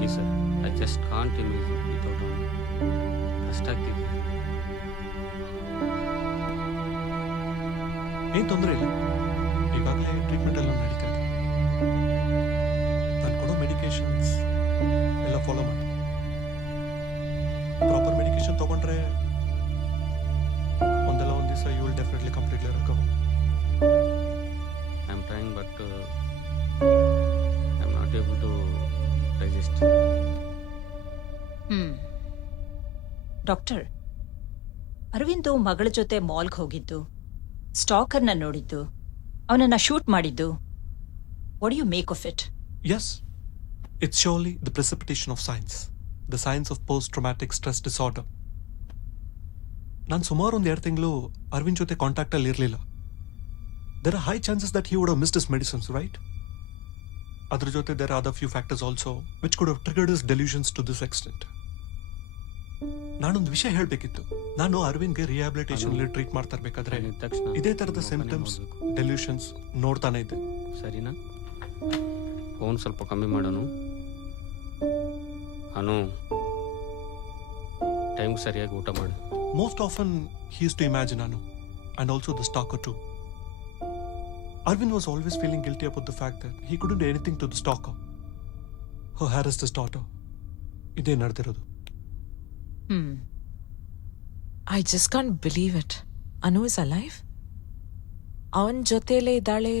Lucky sir. I just can't imagine without ಅವನು. ಕಷ್ಟ ಆಗ್ತಿದೆ. ಏನು ತೊಂದರೆ ಇಲ್ಲ, ಈಗಾಗಲೇ ಟ್ರೀಟ್ಮೆಂಟ್ ಎಲ್ಲ ನಡೀತಾ ಇದೆ. ನಾನು ಕೊಡೋ ಮೆಡಿಕೇಶನ್ಸ್ ಎಲ್ಲ ಫಾಲೋ ಮಾಡಿ. ಪ್ರಾಪರ್ ಮೆಡಿಕೇಶನ್ ತಗೊಂಡ್ರೆ ಒಂದಲ್ಲ ಒಂದು ದಿವಸ you will definitely completely recover. I am trying but I am not able to digest. Doctor, Aravind ಮಗಳ ಜೊತೆ ಮಾಲ್ಗೆ ಹೋಗಿದ್ದು, ಸ್ಟಾಕರ್ನ ನೋಡಿದ್ದು, ಅವನನ್ನ ಶೂಟ್ ಮಾಡಿದ್ದು, what you make of it? Yes, it's surely the precipitation of science, the science of post-traumatic stress disorder. ನಾನು ಸುಮಾರು ಒಂದು 2 ತಿಂಗಳು ಅರವಿಂದ್ ಜೊತೆ ಕಾಂಟ್ಯಾಕ್ಟಲ್ಲಿ ಇರಲಿಲ್ಲ. There are high chances that he would have missed his medicines, right? ಅದ್ರ ಜೊತೆ there are other few factors also which could have triggered his delusions to this extent. ನಾನೊಂದು ವಿಷಯ ಹೇಳಬೇಕಿತ್ತು. ನಾನು ಅರವಿಂದ್ಗೆ ರಿಹ್ಯಾಬಿಲಿಟೇಷನ್ ಟ್ರೀಟ್ ಮಾಡ್ತಾ ಇರಬೇಕಾದ್ರೆ ತಕ್ಷಣ ಇದೇ ಥರದ ಸಿಂಪ್ಟಮ್ಸ್, ಡೆಲ್ಯೂಷನ್ಸ್ ನೋಡ್ತಾನೆ ಇದ್ದೆ. ಸರಿನಾ? ಫೋನ್ ಸ್ವಲ್ಪ ಕಮ್ಮಿ ಮಾಡೋನು. ಅನು, ಟೈಮ್ ಸರಿಯಾಗಿ ಊಟ ಮಾಡು. Most often he used to imagine Anu and also the stalker too. Arvind was always feeling guilty about the fact that he couldn't do anything to the stalker who harassed his daughter. ಇದೇ ನಡೆದಿರೋದು. I just can't believe it. Anu is alive? ಅವನ್ ಜೊತೆಲೇ ಇದ್ದಾಳೆ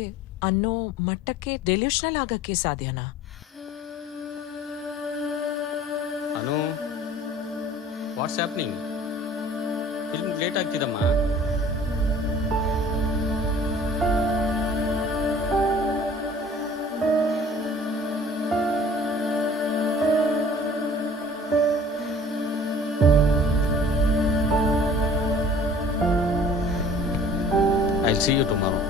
ಅನ್ನೋ ಮಟ್ಟಕ್ಕೆ delusional ಆಗಕ್ಕೆ ಸಾಧ್ಯನಾ? Anu, what's happening? Film late ಆಗ್ತಿದಮ್ಮ. I'll see you tomorrow.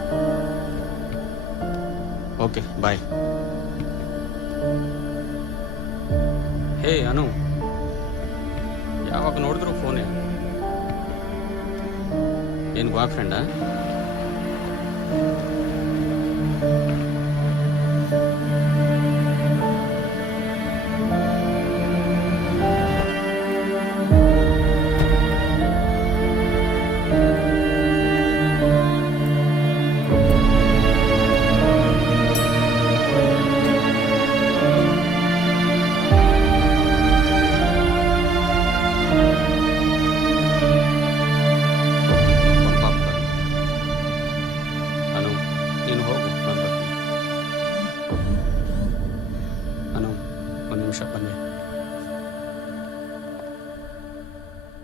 Okay, bye. Hey, Anu. ಯಾವಾಗ ನೋಡಿದ್ರು ಫೋನೇ. ಏನು ಬಾಯ್ ಫ್ರೆಂಡಾ?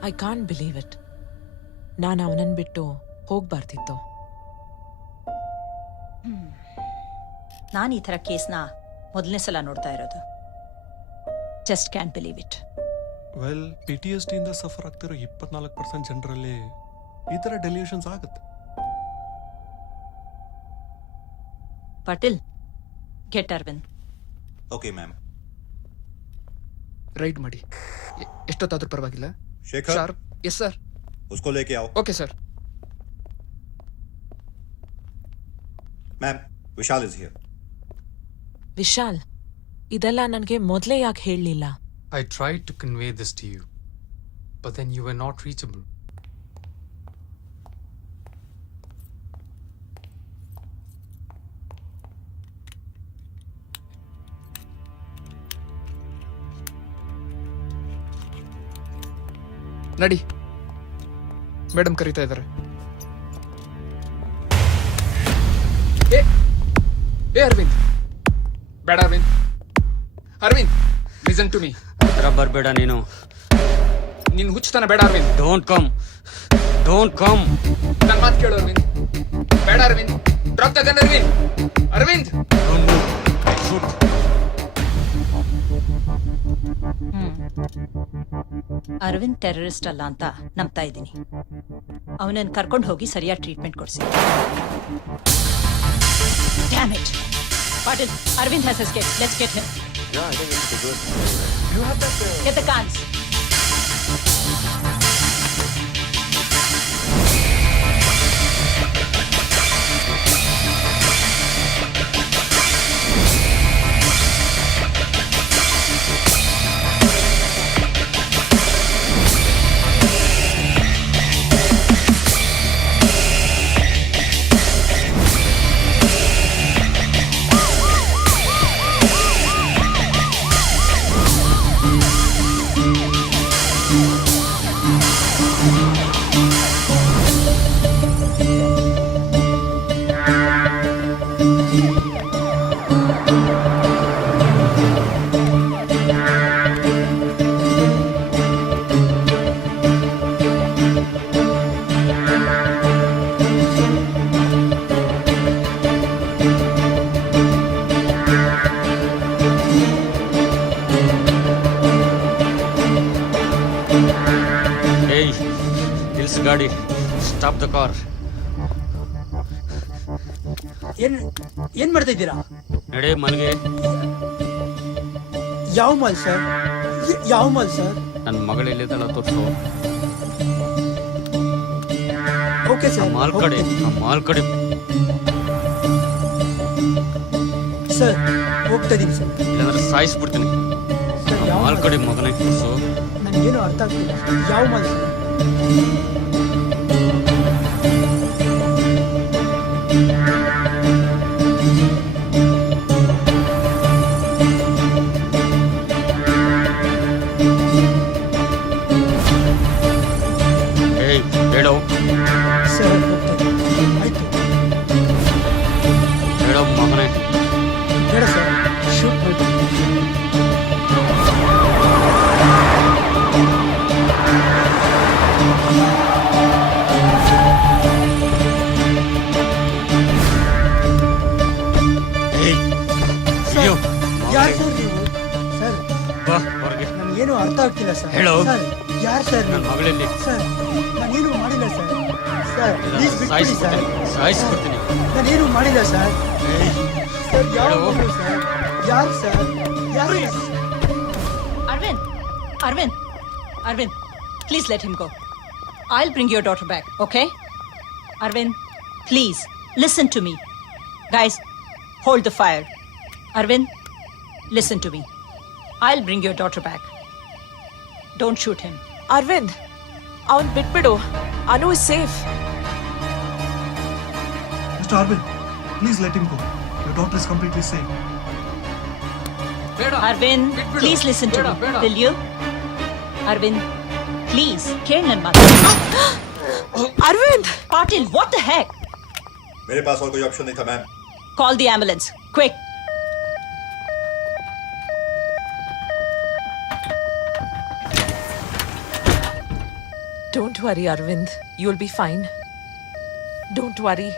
I can't believe it. ನಾನು ಅವನನ್ನು ಬಿಟ್ಟು ಹೋಗ್ಬಾರ್ದಿತ್ತು. ನಾನು ಈ ಥರ ಕೇಸ್ನ ಮೊದಲನೇ ಸಲ ನೋಡ್ತಾ ಇರೋದು. Just can believe it. Well, PTSD ಇಂದ ಸಫರ್ ಆಗ್ತಿರೋ 24% ಜನರಲ್ಲಿ ಈ ಥರ ಡೆಲ್ಯೂಷನ್ಸ್ ಆಗುತ್ತೆ. Patil, get Aravind. Okay ma'am. Raid ಮಾಡಿ, ಎಷ್ಟೊತ್ತಾದ್ರೂ ಪರವಾಗಿಲ್ಲ. शेखर, शार्प. Yes sir. उसको लेके आओ. Okay sir. Ma'am, Vishal is here. Vishal, ಇದೆಲ್ಲ ನನಗೆ ಮೊದಲೇ ಯಾಕೆ ಹೇಳಲಿಲ್ಲ? I tried to convey this to you, but then you were not reachable. ನಡಿ, ಮೇಡಮ್ ಕರೀತಾ ಇದ್ದಾರೆ. ಏ ಅರವಿಂದ್, ಬೇಡ Aravind. Aravind, listen to me. ಬರಬೇಡ ನೀನು. ನಿನ್ ಹುಚ್ಚತನ ಬೇಡ Aravind. Don't come, don't come. ನನ್ನ ಮಾತು ಕೇಳು ಅರವಿಂದ್. ಬೇಡ Aravind. Drop the gun Aravind. Aravind, Aravind terrorist ಅಲ್ಲ ಅಂತ ನಂಬ್ತಾ ಇದ್ದೀನಿ. ಅವನನ್ನು ಕರ್ಕೊಂಡು ಹೋಗಿ ಸರಿಯಾದ ಟ್ರೀಟ್ಮೆಂಟ್ ಕೊಡಿಸಿ. Damn it. Patil, Arvind has escaped. Let's get him. Yeah, I think it's a good. you have that. Get the guns. ಗಾಡಿ. Stop the car. ಏನ್ ಮಾಡ್ತಾ ಇದ್ದೀರಾ? ನಡೆ ಮನೆಗೆ. ಯಾವ ಮಾಲ್ ಸರ್? ಯಾವ ಮಾಲ್ ಸರ್? ನನ್ನ ಮಗಳು ಎಲ್ಲಿದ್ದಾಳ ತೋರಿಸು. Okay sir. ಮಾಲ್ ಕಡೆ, ಮಾಲ್ ಕಡೆ. ಸರ್ ಹೋಗ್ತಾ ಇದೀನಿ ಸರ್. ಇಲ್ಲಾಂದ್ರೆ ಸಾಯಿಸ್ಬಿಡ್ತೀನಿ. ಸರ್ ಯಾವ ಮಾಲ್ ಕಡೆ ಮಗನೇ ತೋರಿಸು. ನನಗೇನು ಅರ್ಥ ಆಗ್ತಿಲ್ಲ. ಯಾವ ಮಾಲ್ ಸರ್? ಏಯ್ ಹೇಳೋ, ಸರ್ ಹೋಗ್ತಾ ಇದ್ದೀನಿ. ಆಯ್ತು. ಹೇಳೋ ಮಗನೇ. ಬೇಡ ಸರ್, ಶೂಟ್ ಮಾಡಿ. ಏಯ್ ಸರ್, ಅಯ್ಯೋ ಯಾರು ಸರ್ ನೀವು? ಸರ್ ಬಾ ಹೊರಗೆ. ನನಗೇನು ಅರ್ಥ ಆಗ್ತಿಲ್ಲ ಸರ್. ಹೇಳು. ಸರ್ ಯಾರು ಸರ್ ನನ್ನ ನೀವು? ಮಗಳಲ್ಲಿ ಸರ್ ನಾನೇನು ಮಾಡಿಲ್ಲ ಸರ್. ಸರ್ ಪ್ಲೀಸ್ ಬಿಟ್ಬಿಡಿ ಸರ್. ಸಾಯಿಸ್ಬಿಡ್ತೀನಿ. ನಾನೇನು ಮಾಡಿಲ್ಲ ಸರ್. ಏಯ್ ಸರ್ ಯಾವ ಹೇಳು. ಮಗಳು ಸರ್? ಯಾರು ಸರ್? ಯಾರು sir? Arvind! Arvind! Arvind, please let him go. I'll bring your daughter back, okay? Arvind, please, listen to me. Guys, hold the fire. Arvind, listen to me. I'll bring your daughter back. Don't shoot him. Arvind, ಅವನ್ ಬಿಟ್ಬಿಡು. Anu is safe. Mr. Arvind, please let him go. Your daughter is completely safe. ಬೇಡ. Arvind, ಬಿಟ್ಬಿಡು. please listen to ಬೇಡ, me. ಬೇಡ. Will you? Arvind, please, ಕೇಳ್ ನನ್ ಮಾತು. Arvind, Patil, what the heck? मेरे पास और कोई ऑप्शन नहीं था ma'am. Call the ambulance, quick. don't worry, Arvind. You'll be fine. Don't worry.